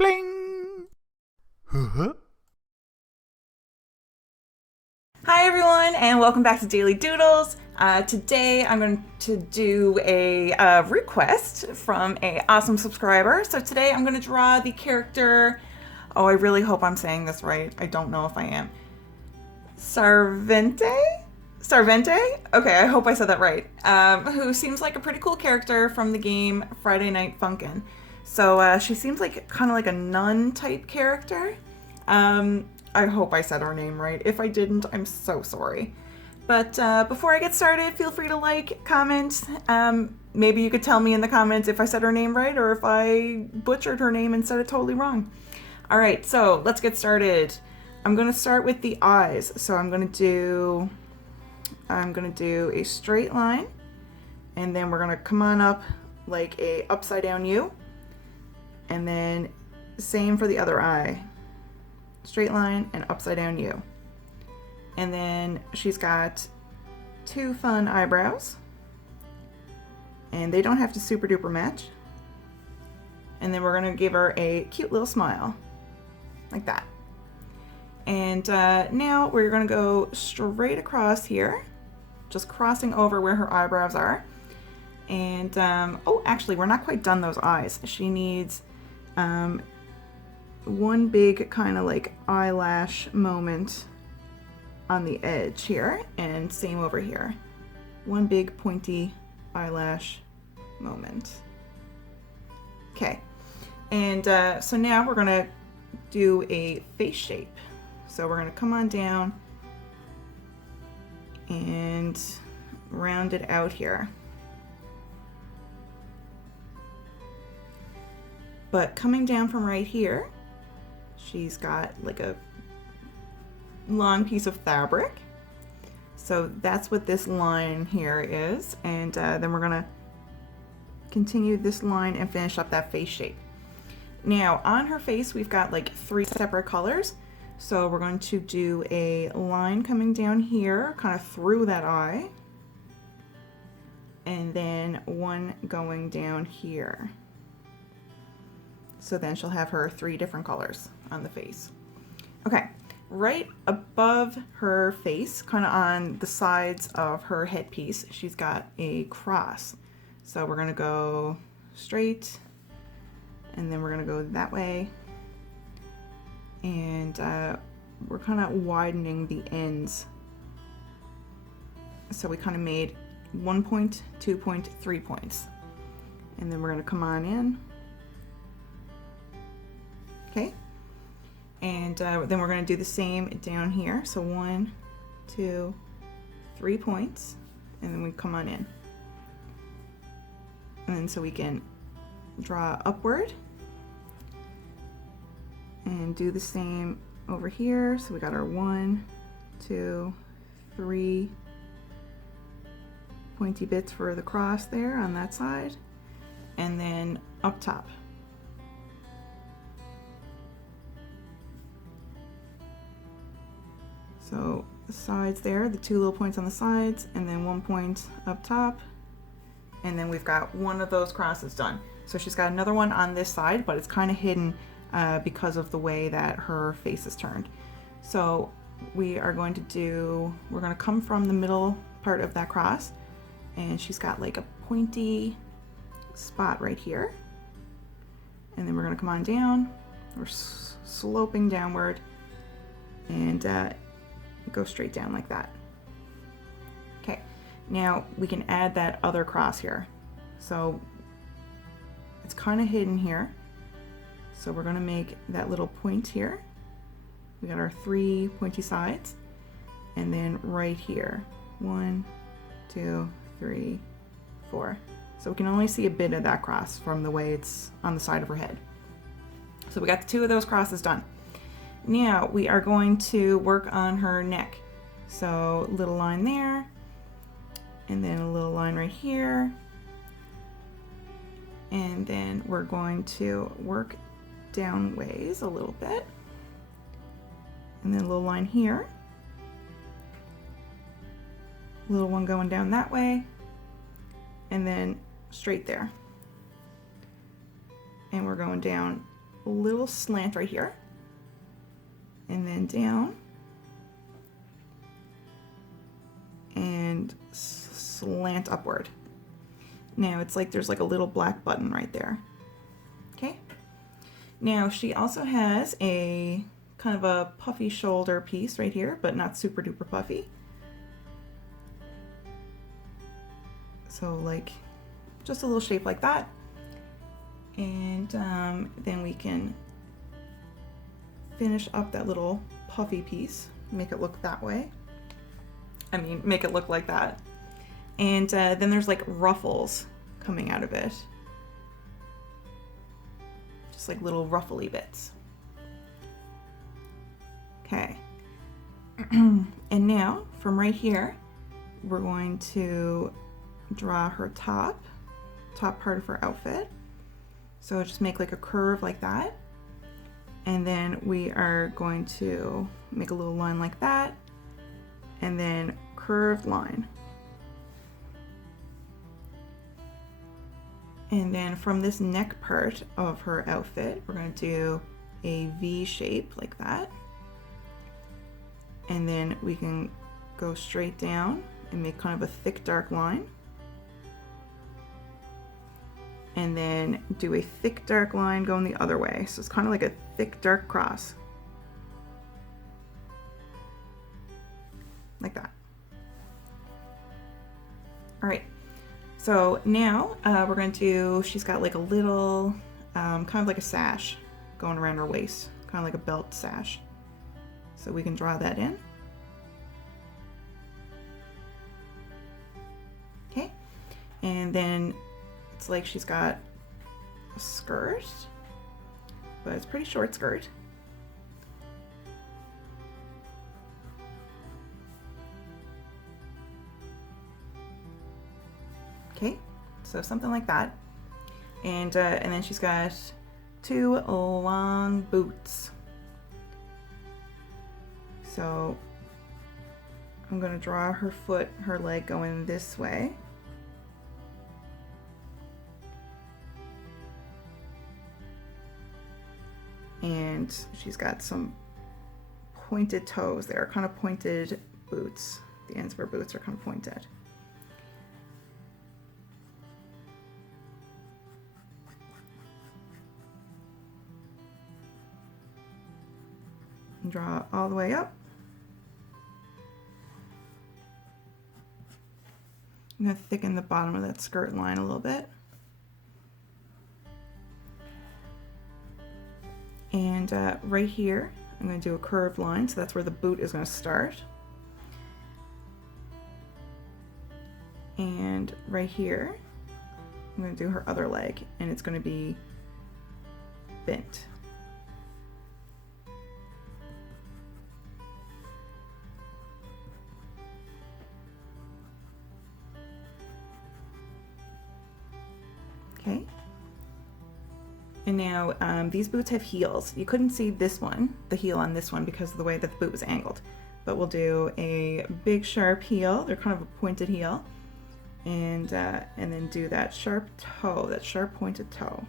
Bling! Huh? Hi everyone, and welcome back to Daily Doodles. Today I'm going to do a request from a awesome subscriber. So today I'm going to draw the character. Oh, I really hope I'm saying this right. I don't know if I am. Sarvente? Sarvente? Okay, I hope I said that right. Who seems like a pretty cool character from the game Friday Night Funkin'. So she seems like kind of like a nun type character. I hope I said her name right. If I didn't, I'm so sorry. But before I get started, feel free to like, comment. Maybe you could tell me in the comments if I said her name right or if I butchered her name and said it totally wrong. All right, so let's get started. I'm gonna start with the eyes. So I'm gonna do a straight line, and then we're gonna come on up like a upside down U, and then same for the other eye. Straight line and upside down U. And then she's got two fun eyebrows, and they don't have to super duper match. And then we're gonna give her a cute little smile like that. And now we're gonna go straight across here, just crossing over where her eyebrows are. And oh, actually we're not quite done those eyes. She needs one big kind of like eyelash moment on the edge here, and same over here. One big pointy eyelash moment. Okay, and so now we're gonna do a face shape. So we're gonna come on down and round it out here. But coming down from right here, she's got like a long piece of fabric. So that's what this line here is. And then we're gonna continue this line and finish up that face shape. Now on her face, we've got like 3 separate colors. So we're going to do a line coming down here, kind of through that eye. And then one going down here. So then she'll have her 3 different colors on the face. Okay, right above her face, kind of on the sides of her headpiece, she's got a cross. So we're gonna go straight, and then we're gonna go that way. And we're kind of widening the ends. So we kind of made 1 point, 2 point, 3 points. And then we're gonna come on in. Okay, and then we're going to do the same down here. So 1, 2, 3 points, and then we come on in. And then so we can draw upward and do the same over here. So we got our 1, 2, 3 pointy bits for the cross there on that side, and then up top. So the sides there, the 2 little points on the sides, and then 1 point up top. And then we've got one of those crosses done. So she's got another one on this side, but it's kind of hidden because of the way that her face is turned. So we're going to come from the middle part of that cross, and she's got like a pointy spot right here. And then we're gonna come on down, we're sloping downward, and go straight down like that. Okay, now we can add that other cross here. So it's kind of hidden here. So we're gonna make that little point here. We got our 3 pointy sides, and then right here, 1, 2, 3, 4. So we can only see a bit of that cross from the way it's on the side of her head. So we got the 2 of those crosses done. Now we are going to work on her neck. So little line there, and then a little line right here. And then we're going to work down ways a little bit. And then a little line here. Little one going down that way. And then straight there. And we're going down a little slant right here, and then down, and slant upward. Now it's like there's like a little black button right there. Okay. Now she also has a kind of a puffy shoulder piece right here, but not super duper puffy. So like just a little shape like that. And then we can finish up that little puffy piece, make it look that way. I mean, make it look like that. And then there's like ruffles coming out of it. Just like little ruffly bits. Okay. And now from right here, we're going to draw her top part of her outfit. So just make like a curve like that. And then we are going to make a little line like that. And then curved line. And then from this neck part of her outfit, we're going to do a V shape like that. And then we can go straight down and make kind of a thick dark line. And then do a thick dark line going the other way. So it's kind of like a thick dark cross. Like that. All right. So now we're going to, she's got like a little, kind of like a sash going around her waist, kind of like a belt sash. So we can draw that in. Okay. And then it's like she's got a skirt, but it's a pretty short skirt. Okay, so something like that. And then she's got 2 long boots. So I'm gonna draw her foot, her leg going this way. And she's got some pointed toes there, kind of pointed boots. The ends of her boots are kind of pointed. And draw all the way up. I'm going to thicken the bottom of that skirt line a little bit. And right here, I'm going to do a curved line, so that's where the boot is going to start. And right here, I'm going to do her other leg, and it's going to be bent. Okay. And now these boots have heels. You couldn't see this one, the heel on this one, because of the way that the boot was angled. But we'll do a big sharp heel. They're kind of a pointed heel. And then do that sharp toe, that sharp pointed toe.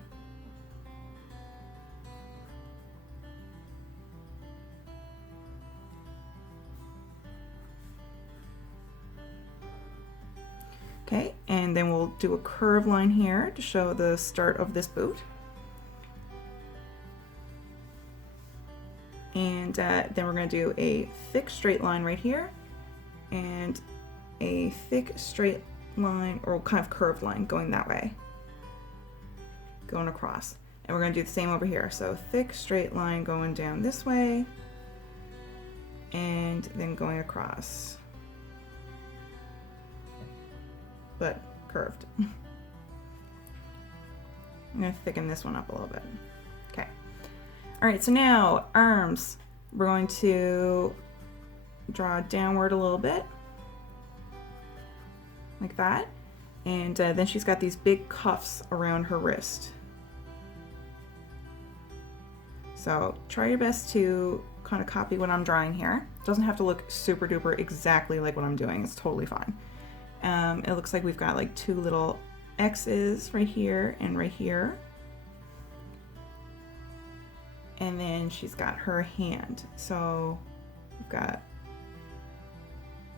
Okay, and then we'll do a curved line here to show the start of this boot. And then we're going to do a thick straight line right here and a thick straight line, or kind of curved line going that way, going across. And we're going to do the same over here. So thick straight line going down this way and then going across, but curved. I'm going to thicken this one up a little bit. Okay. All right, so now arms, we're going to draw downward a little bit, like that. And then she's got these big cuffs around her wrist. So try your best to kind of copy what I'm drawing here. It doesn't have to look super duper exactly like what I'm doing. It's totally fine. It looks like we've got like 2 little X's right here and right here. And then she's got her hand. So we've got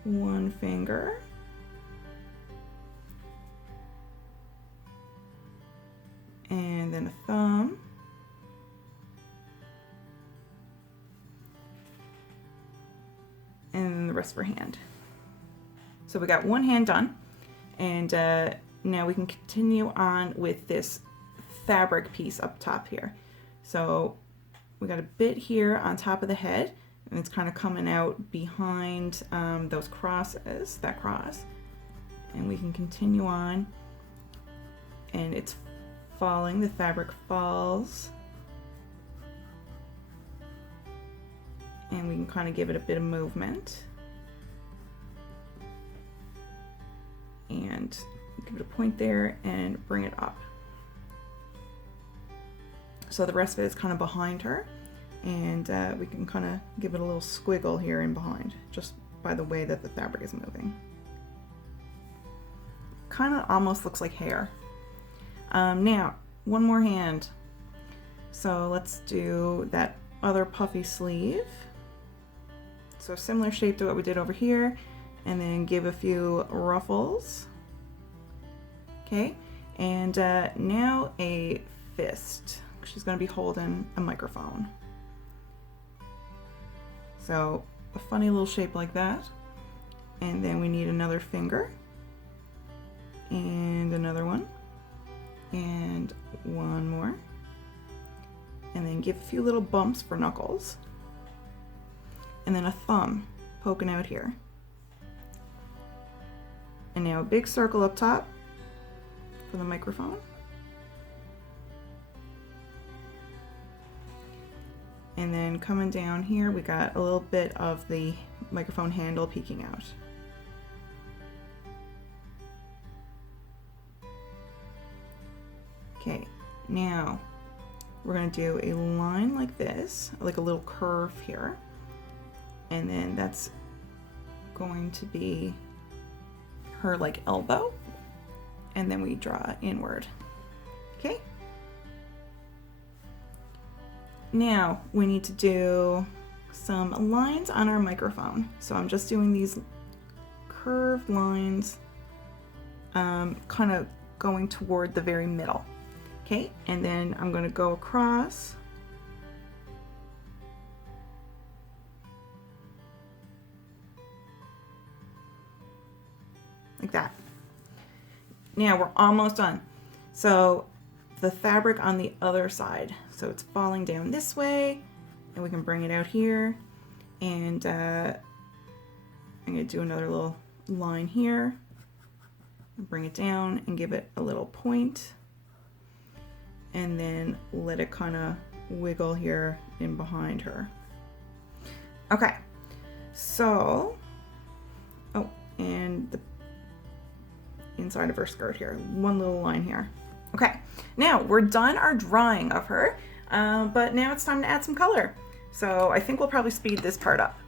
one finger. And then a thumb. And then the rest of her hand. So we got one hand done. And now we can continue on with this fabric piece up top here. So we got a bit here on top of the head, and it's kind of coming out behind those crosses, that cross. And we can continue on, and it's falling, the fabric falls. And we can kind of give it a bit of movement. And give it a point there and bring it up. So the rest of it is kind of behind her, and we can kind of give it a little squiggle here in behind, just by the way that the fabric is moving. Kind of almost looks like hair. Now, one more hand. So let's do that other puffy sleeve. So similar shape to what we did over here, and then give a few ruffles. Okay, and now a fist. She's going to be holding a microphone. So a funny little shape like that. And then we need another finger. And another one. And one more. And then give a few little bumps for knuckles. And then a thumb poking out here. And now a big circle up top for the microphone. And then coming down here, we got a little bit of the microphone handle peeking out. Okay, now we're going to do a line like this, like a little curve here. And then that's going to be her like elbow. And then we draw inward. Okay? Now we need to do some lines on our microphone. So I'm just doing these curved lines, kind of going toward the very middle. Okay, and then I'm going to go across. Like that. Now we're almost done. So the fabric on the other side. So it's falling down this way, and we can bring it out here. And I'm going to do another little line here. Bring it down and give it a little point. And then let it kind of wiggle here in behind her. Okay, so, oh, and the inside of her skirt here, one little line here. Okay, now we're done our drawing of her, but now it's time to add some color. So I think we'll probably speed this part up.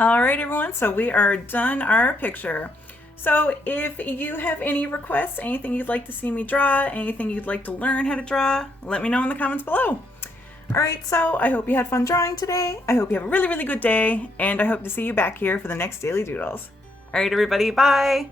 All right, everyone, so we are done our picture. So if you have any requests, anything you'd like to see me draw, anything you'd like to learn how to draw, let me know in the comments below. All right, so I hope you had fun drawing today. I hope you have a really, really good day, and I hope to see you back here for the next Daily Doodles. All right, everybody, bye.